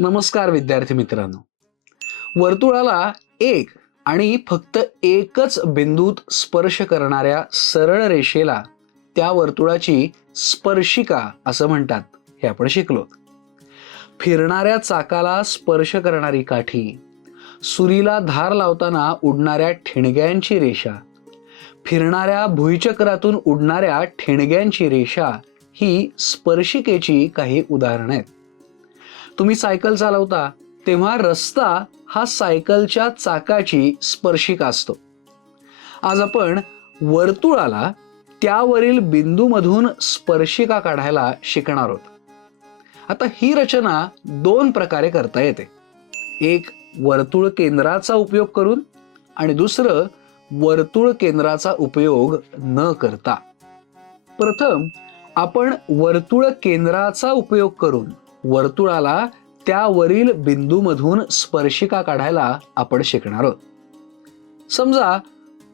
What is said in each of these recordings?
नमस्कार विद्यार्थी मित्रांनो. वर्तुळाला एक आणि फक्त एकच बिंदूत स्पर्श करणाऱ्या सरळ रेषेला त्या वर्तुळाची स्पर्शिका असं म्हणतात, हे आपण शिकलो. फिरणाऱ्या चाकाला स्पर्श करणारी काठी, सुरीला धार लावताना उडणाऱ्या ठिणग्यांची रेषा, फिरणाऱ्या भुईचक्रातून उडणाऱ्या ठिणग्यांची रेषा ही स्पर्शिकेची काही उदाहरणं आहेत. तुम्ही सायकल चालवता तेव्हा रस्ता हा सायकलच्या चाकाची स्पर्शिका असतो. आज आपण वर्तुळाला त्यावरील बिंदूमधून स्पर्शिका काढायला शिकणार आहोत. आता ही रचना दोन प्रकारे करता येते. एक वर्तुळ केंद्राचा उपयोग करून आणि दुसरं वर्तुळ केंद्राचा उपयोग न करता. प्रथम आपण वर्तुळ केंद्राचा उपयोग करून वर्तुळाला त्यावरील बिंदूमधून स्पर्शिका काढायला आपण शिकणार आहोत. समजा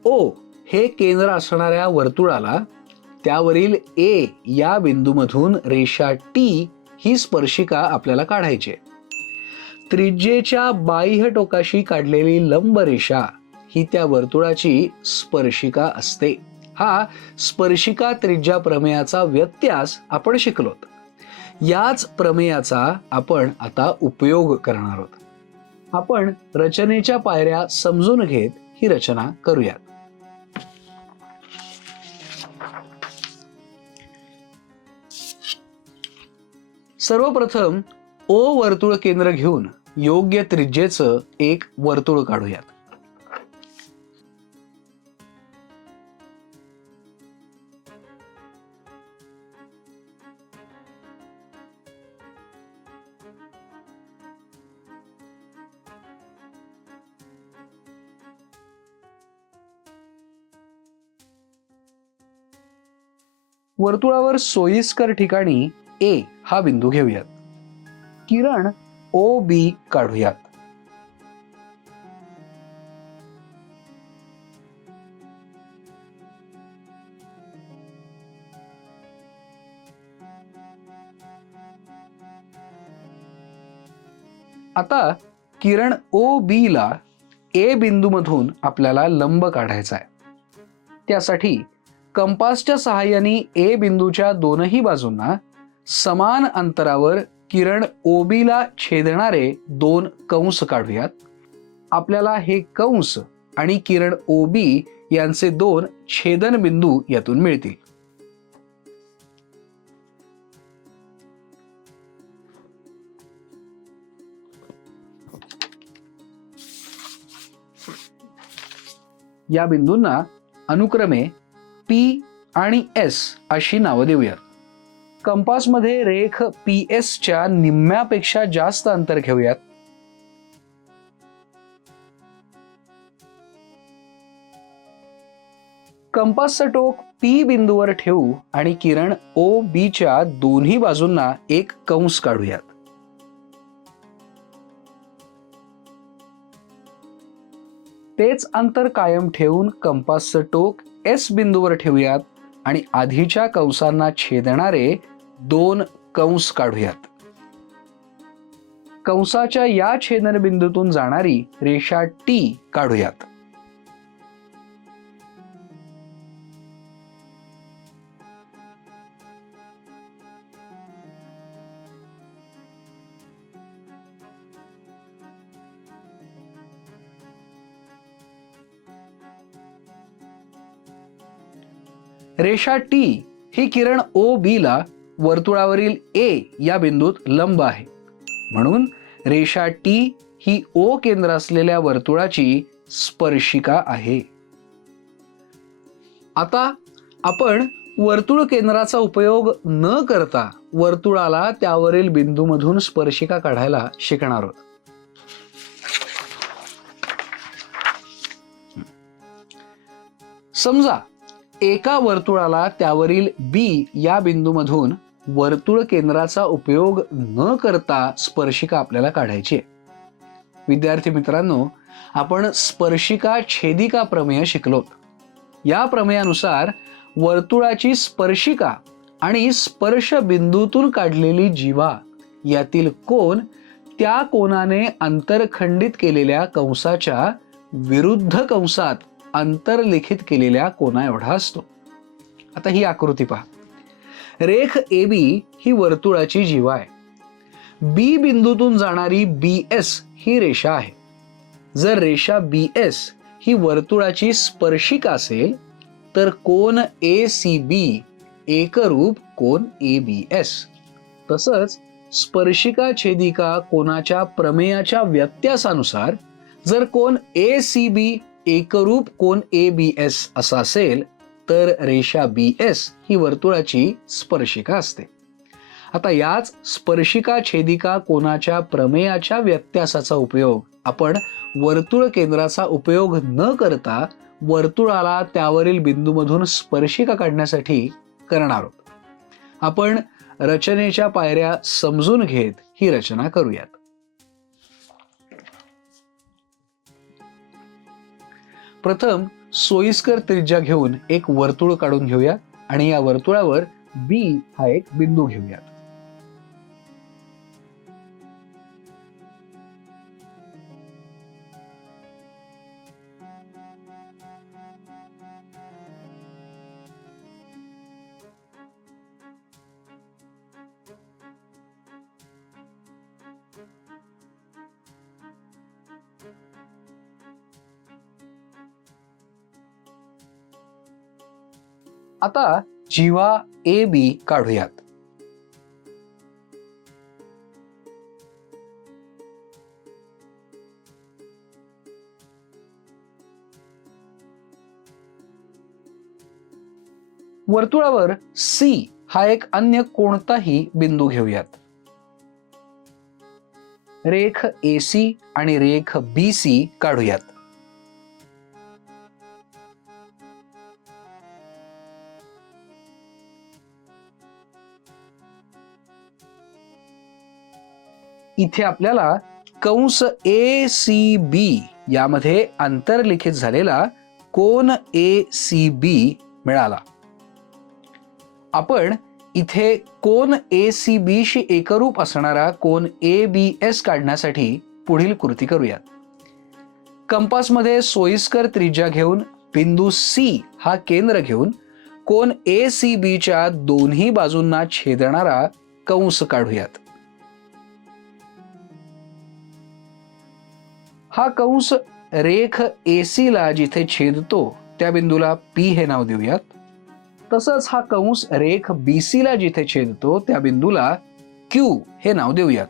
ओ हे केंद्र असणाऱ्या वर्तुळाला त्यावरील ए या बिंदूमधून रेषा टी ही स्पर्शिका आपल्याला काढायची आहे. त्रिज्येच्या बाह्य टोकाशी काढलेली लंब रेषा ही त्या वर्तुळाची स्पर्शिका असते. हा स्पर्शिका त्रिज्या प्रमेयाचा व्यत्यास आपण शिकलोत. याच प्रमेयाचा आपण आता उपयोग करणार आहोत. आपण रचनेच्या पायऱ्या समजून घेत ही रचना करूयात. सर्वप्रथम ओ वर्तुळ केंद्र घेऊन योग्य त्रिज्येचं एक वर्तुळ काढूयात. वर्तुळावर सोयीस्कर ठिकाणी ए हा बिंदू घेऊयात. किरण ओ बी काढूयात. आता किरण ओ बी ला ए बिंदूमधून आपल्याला लंब काढायचा आहे. त्यासाठी कंपासच्या सहाय्याने ए बिंदूच्या दोनही बाजूंना समान अंतरावर किरण ओ बी ला छेदणारे दोन कंस काढूयात. आपल्याला हे कंस आणि किरण ओ बी यांचे दोन छेदन बिंदू यातून मिळतील. या बिंदूंना अनुक्रमे पी आणि एस अशी नावं देऊयात. कंपासमध्ये रेख पी एस च्या निम्म्यापेक्षा जास्त अंतर घेऊयात. कंपासचं टोक पी बिंदूवर ठेवू आणि किरण ओ बी च्या दोन्ही बाजूंना एक कंस काढूयात. तेच अंतर कायम ठेवून कंपासचं टोक एस बिंदूवर ठेवूयात आणि आधीच्या कंसांना छेदणारे दोन कंस काढूयात. कंसाच्या या छेदन बिंदूतून जाणारी रेषा टी काढूयात. रेषा टी ही किरण ओ बी ला वर्तुळावरील ए या बिंदूत लंब आहे. म्हणून रेषा टी ही ओ केंद्र असलेल्या वर्तुळाची स्पर्शिका आहे. आता आपण वर्तुळ केंद्राचा उपयोग न करता वर्तुळाला त्यावरील बिंदूमधून स्पर्शिका काढायला शिकणार आहोत. समजा एका वर्तुळाला त्यावरील बी या बिंदूमधून वर्तुळ केंद्राचा उपयोग न करता स्पर्शिका आपल्याला काढायची आहे. विद्यार्थी मित्रांनो, आपण स्पर्शिका छेदिका प्रमेय शिकलोत. या प्रमेयानुसार वर्तुळाची स्पर्शिका आणि स्पर्श बिंदूतून काढलेली जीवा यातील कोन त्या कोनाने अंतरखंडित केलेल्या कंसाच्या विरुद्ध कंसात अंतर्लिखित केलेल्या कोना एवढा असतो. आता ही आकृती पहा. रेख AB ही वर्तुळाची जीवा आहे. बी बिंदूतून जाणारी BS ही रेषा आहे. जर रेषा BS ही वर्तुळाची स्पर्शिका असेल तर कोन ACB एकरूप कोन ABS. तसंच स्पर्शिका छेदिका कोनाच्या प्रमेयाच्या व्यत्यासानुसार जर कोन ACB एकरूप कोन ABS असा असेल तर रेषा BS ही वर्तुळाची स्पर्शिका असते. आता याच स्पर्शिका छेदिका कोनाच्या प्रमेयाच्या व्यत्यासाचा उपयोग आपण वर्तुळ केंद्राचा उपयोग न करता वर्तुळाला त्यावरील बिंदूमधून स्पर्शिका काढण्यासाठी करणार आहोत. आपण रचनेच्या पायऱ्या समजून घेत ही रचना करूयात. प्रथम सोयीस्कर त्रिज्या घेऊन एक वर्तुळ काढून घेऊया आणि या वर्तुळावर B हा एक बिंदू घेऊयात. आता जीवा AB काढूयात. वर्तुळावर C हा एक अन्य कोणताही बिंदू घेऊयात. रेख AC आणि रेख BC काढूयात. इथे आपल्याला कंस ACB यामध्ये अंतर्लिखित झालेला कोन ACB मिळाला. आपण इथे कोन ACB शी एकरूप असणारा कोन ABS काढण्यासाठी पुढील कृती करूयात. कंपासमध्ये सोयीस्कर त्रिज्या घेऊन बिंदू C हा केंद्र घेऊन कोन ACB च्या दोन्ही बाजूंना छेदणारा कंस काढूयात. हा कंस रेख AC ला जिथे छेदतो त्या बिंदूला P हे नाव देऊयात. तसंच हा कंस रेख BC ला जिथे छेदतो त्या बिंदूला Q हे नाव देऊयात.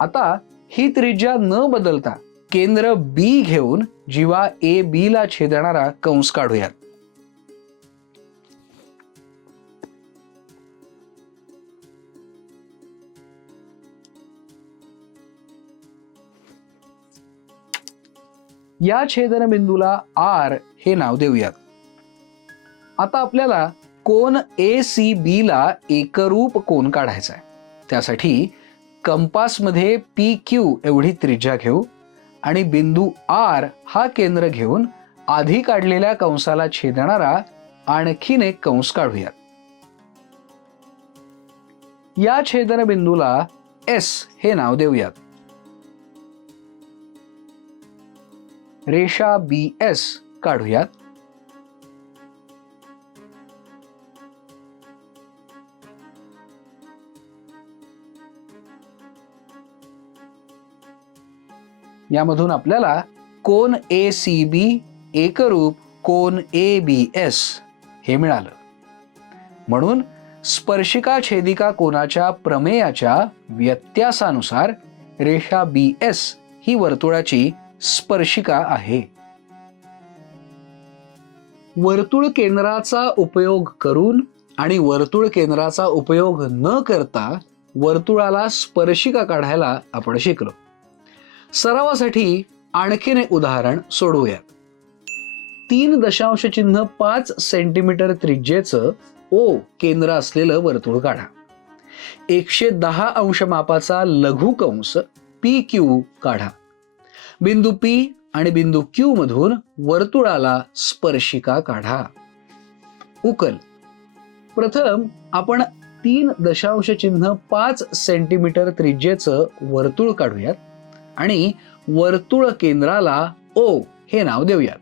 आता ही त्रिज्या न बदलता केंद्र B घेऊन जीवा AB ला छेदणारा कंस काढूयात. या छेदनबिंदूला R हे नाव देऊयात. आता आपल्याला कोन ACB ला एकरूप कोन काढायचा आहे. त्यासाठी कंपासमध्ये PQ एवढी त्रिज्या घेऊ आणि बिंदू R हा केंद्र घेऊन आधी काढलेल्या कंसाला छेदणारा आणखीन एक कंस काढूयात. या छेदनबिंदूला S हे नाव देऊयात. रेषा BS काढूयात. यामधून आपल्याला कोन ACB एकरूप कोन ABS हे मिळालं. म्हणून स्पर्शिका छेदिका कोनाच्या प्रमेयाच्या व्यत्यासानुसार रेषा BS ही वर्तुळाची स्पर्शिका आहे. वर्तुळ केंद्राचा उपयोग करून आणि वर्तुळ केंद्राचा उपयोग न करता वर्तुळाला स्पर्शिका काढायला आपण शिकलो. सरावासाठी आणखीन एक उदाहरण सोडवूयात. 3.5 सेंटीमीटर त्रिज्येचं O केंद्र असलेलं वर्तुळ काढा. 110 अंश मापाचा लघु कंस PQ काढा. बिंदू P आणि बिंदू Q मधून वर्तुळाला स्पर्शिका काढा. उकल. प्रथम आपण 3.5 सेंटीमीटर त्रिज्येचं वर्तुळ काढूयात आणि वर्तुळ केंद्राला O हे नाव देऊयात.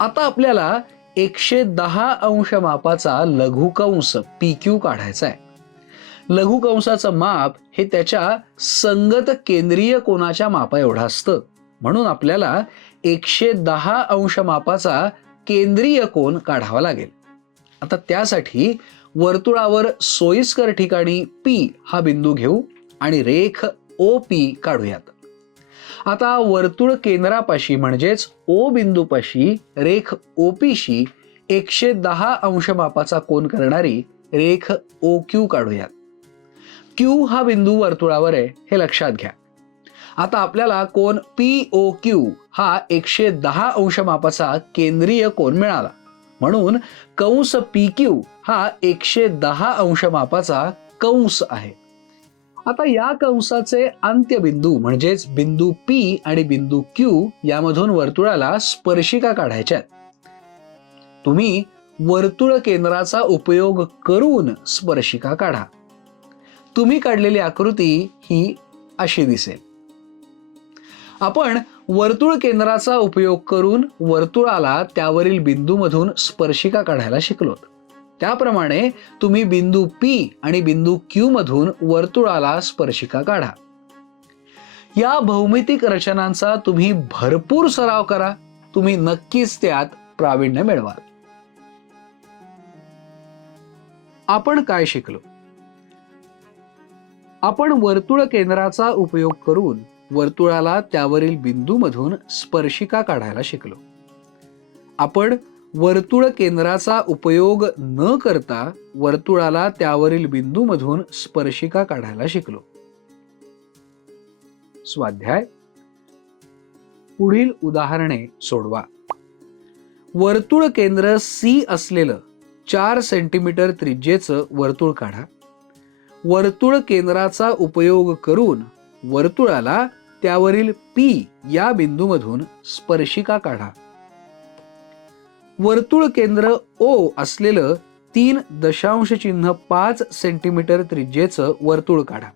आता आपल्याला 110 अंश मापाचा लघुकंस PQ काढायचा आहे. लघुकंसाचं माप हे त्याच्या संगत केंद्रीय कोनाच्या मापा एवढं असतं. म्हणून आपल्याला 110 अंश मापाचा केंद्रीय कोन काढावा लागेल. आता त्यासाठी वर्तुळावर सोयीस्कर ठिकाणी P हा बिंदू घेऊ आणि रेख OP काढूयात. आता वर्तुळ केंद्रापाशी म्हणजेच O बिंदूपाशी रेख OP शी 110 अंश मापाचा कोन करणारी रेख OQ काढूयात. Q हा बिंदू वर्तुळावर आहे हे लक्षात घ्या. आता आपल्याला कोन POQ हा 110 अंश मापाचा केंद्रीय कोन मिळाला. म्हणून कंस PQ हा 110 अंश मापाचा कंस आहे. आता या कंसाचे अंत्यबिंदू म्हणजेच बिंदू P आणि बिंदू Q यामधून वर्तुळाला स्पर्शिका काढायच्या आहेत. तुम्ही वर्तुळ केंद्राचा उपयोग करून स्पर्शिका काढा. तुम्ही काढलेली आकृती ही अशी दिसेल. आपण वर्तुळ केंद्राचा उपयोग करून वर्तुळाला त्यावरील बिंदूमधून स्पर्शिका काढायला शिकलो. त्याप्रमाणे तुम्ही बिंदू P आणि बिंदू Q मधून वर्तुळाला स्पर्शिका काढा. या भौमितिक रचनांचा तुम्ही भरपूर सराव करा. तुम्ही नक्कीच त्यात प्रावीण्य मिळवाल. आपण काय शिकलो? आपण वर्तुळ केंद्राचा उपयोग करून वर्तुळाला त्यावरील बिंदूमधून स्पर्शिका काढायला शिकलो. आपण वर्तुळ केंद्राचा उपयोग न करता वर्तुळाला त्यावरील बिंदूमधून स्पर्शिका काढायला शिकलो. स्वाध्याय. पुढील उदाहरणे सोडवा. वर्तुळ केंद्र C असलेलं 4 सेंटीमीटर त्रिज्येचं वर्तुळ काढा. वर्तुळ केंद्राचा उपयोग करून वर्तुळाला त्यावरील P या बिंदूमधून स्पर्शिका काढा. वर्तुळ केंद्र O असलेलं 3.5 सेंटीमीटर त्रिज्येचं वर्तुळ काढा.